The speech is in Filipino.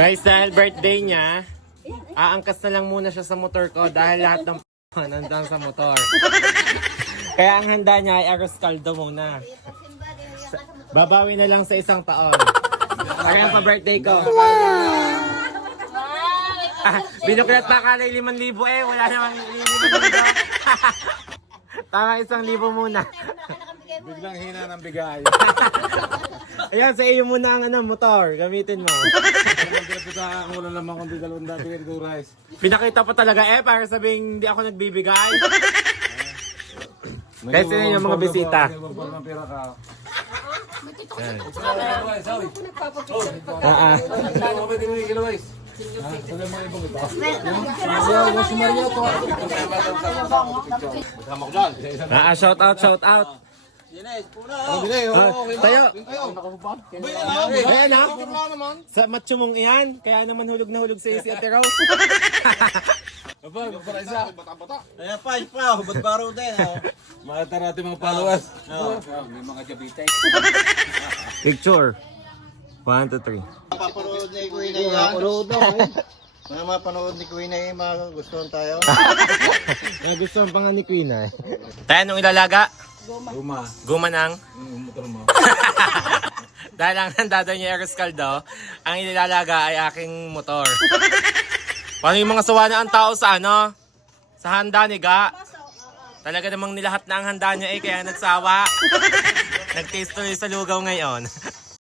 Guys, dahil birthday niya, aangkas na lang muna siya sa motor ko dahil lahat ng p- nandang sa motor. Kaya ang handa niya ay arroz caldo muna. Babawi na lang sa isang taon. Kaya pa birthday ko. Ah, binuklat pa kalay 5,000 eh. Wala namang 5,000. Tama isang libo muna. Biglang hina ng bigay. Ayan, sa iyo muna ang ano, motor. Gamitin mo. Ang wala naman kundi dalawang dati Go Rice. Pinakita pa talaga eh, para sabing hindi ako nagbibigay. Guys, yun yung mga bisita. Ah, ah. Ah, ah, shout out, shout out. Ah, tayo. Ayan ha. Sa macho mong iyan, kaya naman hulog na hulog sa si Ate Rose. Aba, para isa. Bata-bata. Ayan pa, pa, ba't baro din? Oh. Makita natin mga followers. May mga jabitay. Picture. One, two, three. Papanood ni Queen na yan. Papanood eh. Mga mapanood ni Queen na yan, magustuhan tayo. Nagustuhan pa nga ni Queen eh. Tayo, nung ilalaga? Luma. Guma ng? Yung motor mo. Dahil ang handa daw niya Eros Caldo, ang ilalaga ay aking motor. Paano yung mga sawa na ang tao sa ano? Sa handa ni Ga? Talaga namang nilahat na ang handa niya eh, kaya nagsawa. Nag-taste tuloy sa lugaw ngayon.